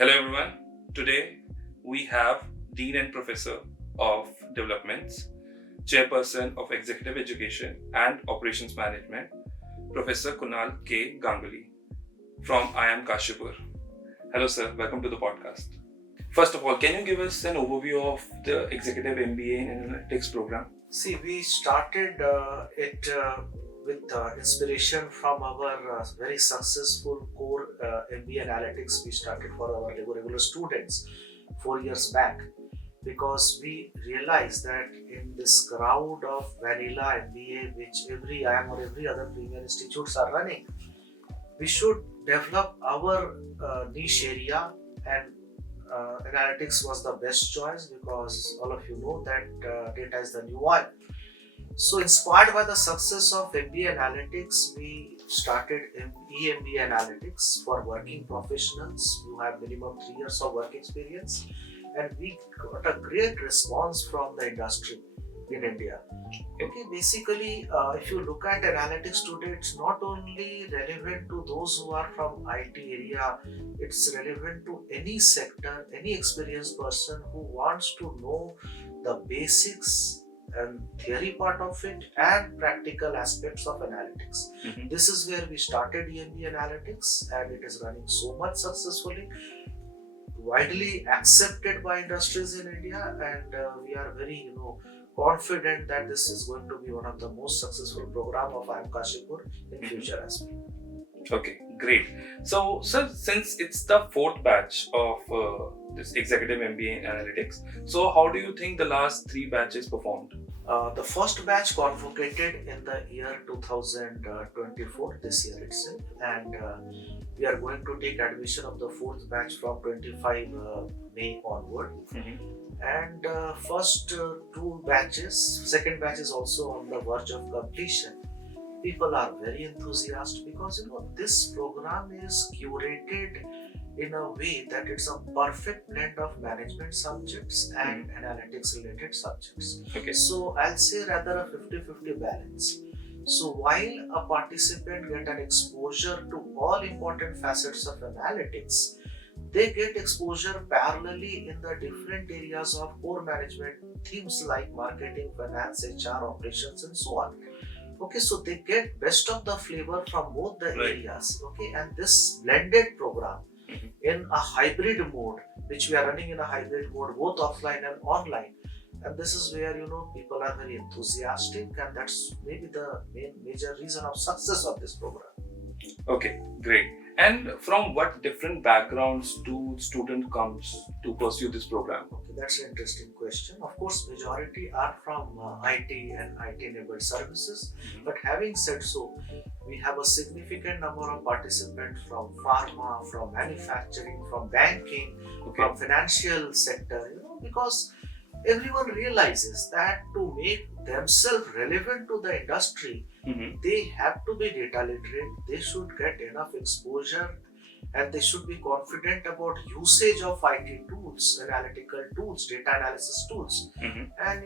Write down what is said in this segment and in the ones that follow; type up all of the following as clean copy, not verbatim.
Hello everyone. Today we have Dean and Professor of Developments, Chairperson of Executive Education and Operations Management, Professor Kunal K. Ganguly from IIM Kashipur. Hello sir, welcome to the podcast. First of all, can you give us an overview of the Executive MBA in Analytics program? See, we started it with inspiration from our very successful core MBA analytics we started for our regular students 4 years back, because we realized that in this crowd of vanilla MBA which every IIM or every other premier institutes are running, we should develop our niche area, and analytics was the best choice because all of you know that data is the new oil. So, inspired by the success of MBA analytics, we started eMBA analytics for working professionals who have minimum 3 years of work experience, and we got a great response from the industry in India. Okay, basically, if you look at analytics today, it's not only relevant to those who are from IT area, it's relevant to any sector, any experienced person who wants to know the basics and theory part of it and practical aspects of analytics. This is where we started EMBA analytics, and it is running so much successfully, widely accepted by industries in India, and we are very confident that this is going to be one of the most successful program of IIM Kashipur in future as well. Okay, great. So, sir, since it's the fourth batch of this Executive MBA in Analytics, so how do you think the last three batches performed? The first batch convocated in the year 2024, this year itself, and we are going to take admission of the fourth batch from 25 May onward. And first two batches, second batch is also on the verge of completion. People are very enthusiastic because this program is curated in a way that it's a perfect blend of management subjects and analytics related subjects. Okay. So I'll say rather a 50-50 balance. So while a participant get an exposure to all important facets of analytics, they get exposure parallelly in the different areas of core management themes like marketing, finance, HR, operations, and so on. Okay, so they get best of the flavor from both the areas. Okay, and this blended program in a hybrid mode, which we are running in a hybrid mode, both offline and online. And this is where people are very enthusiastic, and that's maybe the major reason of success of this program. Okay, great. And from what different backgrounds do student comes to pursue this program? Okay, that's an interesting question. Of course, majority are from IT and IT-enabled services. But having said so, we have a significant number of participants from pharma, from manufacturing, from banking, from financial sector. Because everyone realizes that to make themselves relevant to the industry, they have to be data literate, they should get enough exposure, and they should be confident about usage of IT tools, analytical tools, data analysis tools. And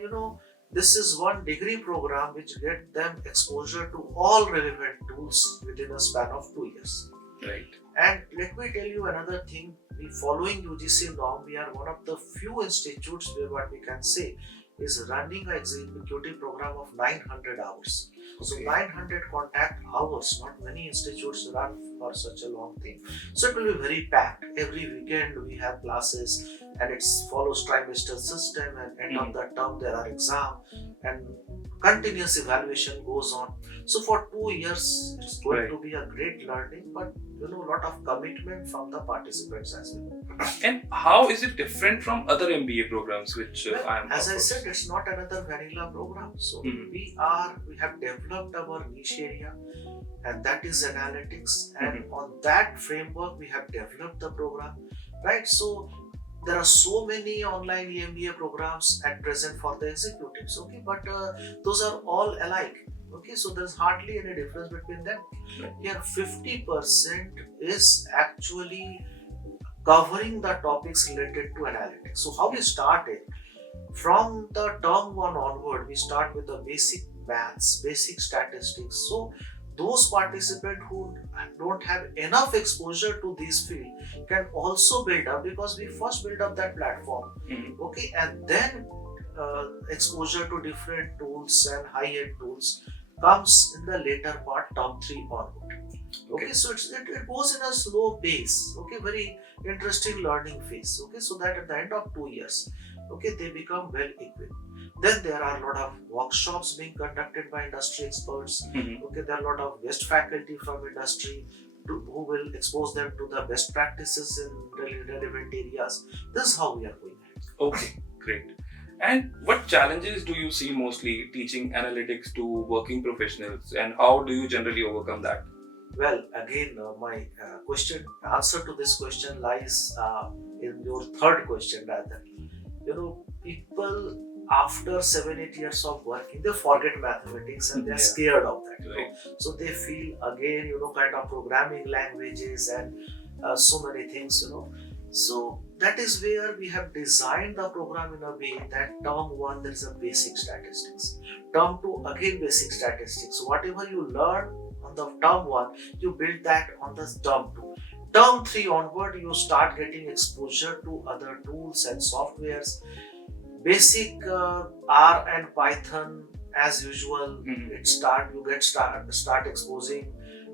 this is one degree program which get them exposure to all relevant tools within a span of 2 years. Right. And let me tell you another thing. Following UGC norm, we are one of the few institutes where what we can say is running an executive program of 900 hours. So 900 contact hours, not many institutes run for such a long thing. So it will be very packed. Every weekend we have classes, and it follows trimester system, and end of the term there are exam, and continuous evaluation goes on. So for 2 years it's going to be a great learning, but a lot of commitment from the participants as well. And how is it different from other MBA programs which as I said, it's not another vanilla program. So we have developed our niche area, and that is analytics, and on that framework we have developed the program, right? So there are so many online eMBA programs at present for the executives, okay, but those are all alike. Okay, so there's hardly any difference between them. Here 50% is actually covering the topics related to analytics. So how we started, from the term one onward, we start with the basic maths, basic statistics. So those participants who don't have enough exposure to this field can also build up, because we first build up that platform, okay, and then exposure to different tools and high-end tools comes in the later part, term 3 onward. Okay, so it goes in a slow pace, okay, very interesting learning phase, okay, so that at the end of 2 years, okay, they become well equipped. Then there are a lot of workshops being conducted by industry experts, okay, there are a lot of guest faculty from industry who will expose them to the best practices in relevant areas. This is how we are going ahead. Okay, great. And what challenges do you see mostly teaching analytics to working professionals, and how do you generally overcome that? Well, again, my answer to this question lies in your third question rather. People after 7-8 years of working, they forget mathematics and they're scared of that. Right. So they feel again, kind of programming languages and so many things, So that is where we have designed the program in a way that term 1 there is a basic statistics, term 2 again basic statistics. So whatever you learn on the term 1, you build that on the term 2. Term 3 onward, you start getting exposure to other tools and softwares. Basic R and Python as usual. You get start exposing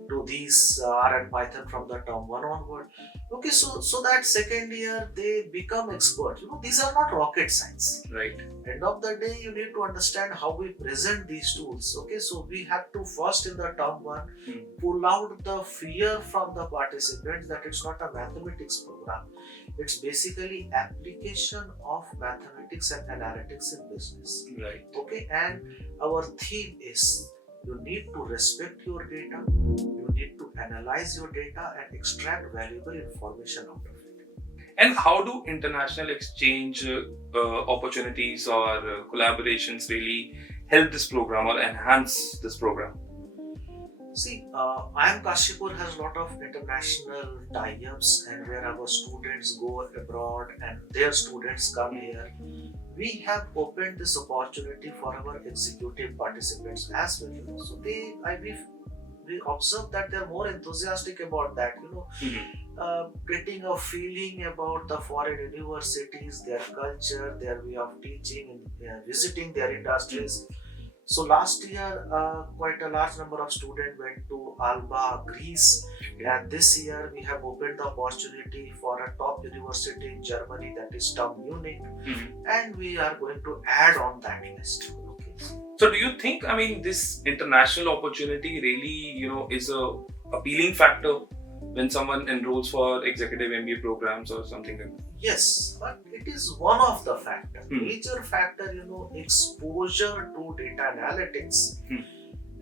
to these R and Python from the term 1 onward. Okay, so that second year they become expert. These are not rocket science. Right. End of the day, you need to understand how we present these tools. Okay, so we have to first in the term 1 pull out the fear from the participants that it's not a mathematics program. It's basically application of mathematics and analytics in business. Right. Okay, and our theme is you need to respect your data, you need to analyze your data and extract valuable information out of it. And how do international exchange opportunities or collaborations really help this program or enhance this program? See, IIM Kashipur has a lot of international tie-ups, and where our students go abroad and their students come here. We have opened this opportunity for our executive participants as well. So we observe that they're more enthusiastic about that. Getting a feeling about the foreign universities, their culture, their way of teaching, and visiting their industries. So last year, quite a large number of students went to Alba, Greece, and this year we have opened the opportunity for a top university in Germany, that is TUM Munich, and we are going to add on that list. Okay. So do you think, this international opportunity really, is a appealing factor when someone enrolls for executive MBA programs or something like that? Yes, but it is one of the factors. Major factor, exposure to data analytics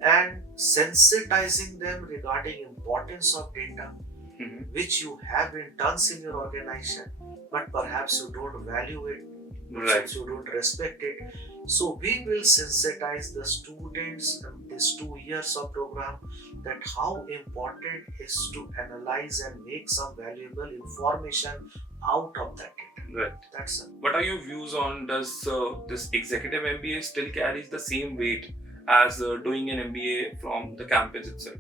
and sensitizing them regarding importance of data, which you have in tons in your organization, but perhaps you don't value it, perhaps you don't respect it. So we will sensitize the students in these 2 years of program that how important is to analyze and make some valuable information out of that data. Right. That's it. What are your views on does this executive MBA still carries the same weight as doing an MBA from the campus itself?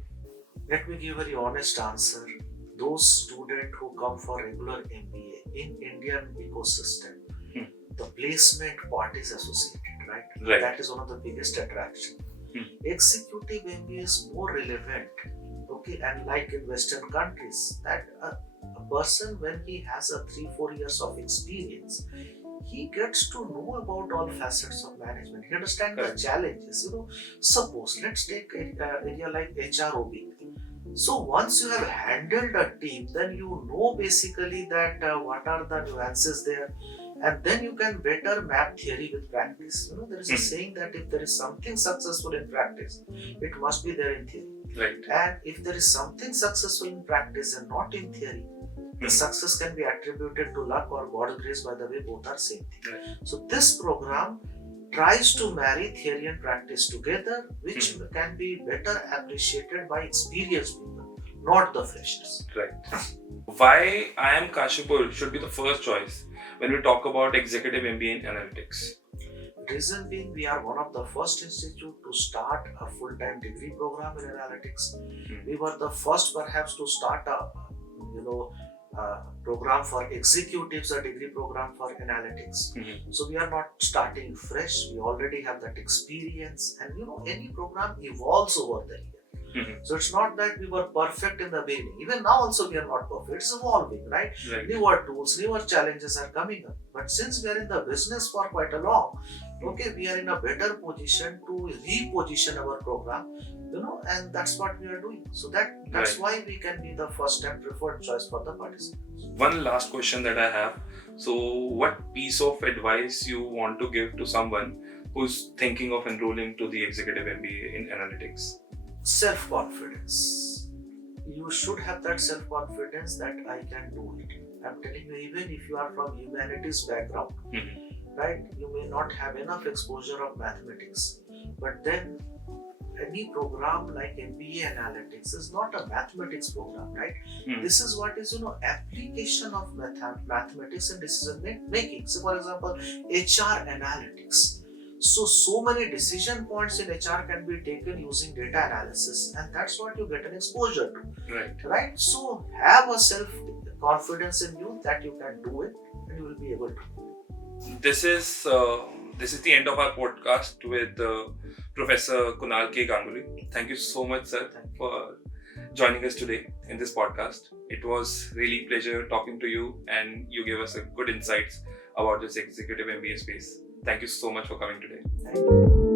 Let me give a very honest answer. Those students who come for regular MBA in Indian ecosystem, the placement part is associated, right? That is one of the biggest attractions. Executive MBA is more relevant, okay, and like in Western countries, that a person when he has a 3-4 years of experience, he gets to know about all facets of management. He understands the challenges. Suppose let's take an area like HROB. So once you have handled a team, then you know basically that what are the nuances there, and then you can better map theory with practice. There is a saying that if there is something successful in practice, it must be there in theory. Right. And if there is something successful in practice and not in theory, the success can be attributed to luck or God's grace. By the way, both are same thing. Right. So this program tries to marry theory and practice together, which can be better appreciated by experienced people, not the freshers. Right. Why IIM Kashipur should be the first choice when we talk about executive MBA in analytics? Reason being, we are one of the first institute to start a full-time degree program in analytics. We were the first perhaps to start a program for executives, a degree program for analytics. So we are not starting fresh. We already have that experience, and any program evolves over the year. So it's not that we were perfect in the beginning. Even now also we are not perfect. It's evolving, right? Newer tools, newer challenges are coming up. But since we are in the business for quite a long, we are in a better position to reposition our program, and that's what we are doing. So that's why we can be the first and preferred choice for the participants. One last question that I have. So what piece of advice you want to give to someone who's thinking of enrolling to the Executive MBA in analytics? Self-confidence. You should have that self-confidence that I can do it. I'm telling you, even if you are from humanities background, right, you may not have enough exposure of mathematics, but then any program like MBA analytics is not a mathematics program, right? This is what is application of mathematics in decision making. So for example, HR analytics. So many decision points in HR can be taken using data analysis, and that's what you get an exposure to. Right? So have a self-confidence in you that you can do it, and you will be able to. This is the end of our podcast with Professor Kunal K. Ganguly. Thank you so much, sir, for joining us today in this podcast. It was really a pleasure talking to you, and you gave us a good insights about this Executive MBA space. Thank you so much for coming today. Thank you.